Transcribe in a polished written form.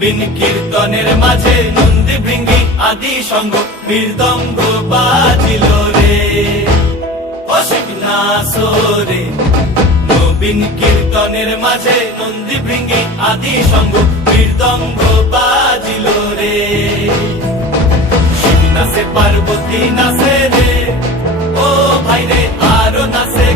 নবীন কীর্তনের মাঝে নন্দী ভৃঙ্গি আদি সঙ্গ মৃদঙ্গ বাজিল রে, অসিক নাসরে। নবীন কীর্তনের মাঝে নন্দী ভৃঙ্গি আদি সঙ্গ মৃদঙ্গ বাজিল রে। শিব নাচে পার্বতী নাচে রে, ও ভাই রে আরো নাচে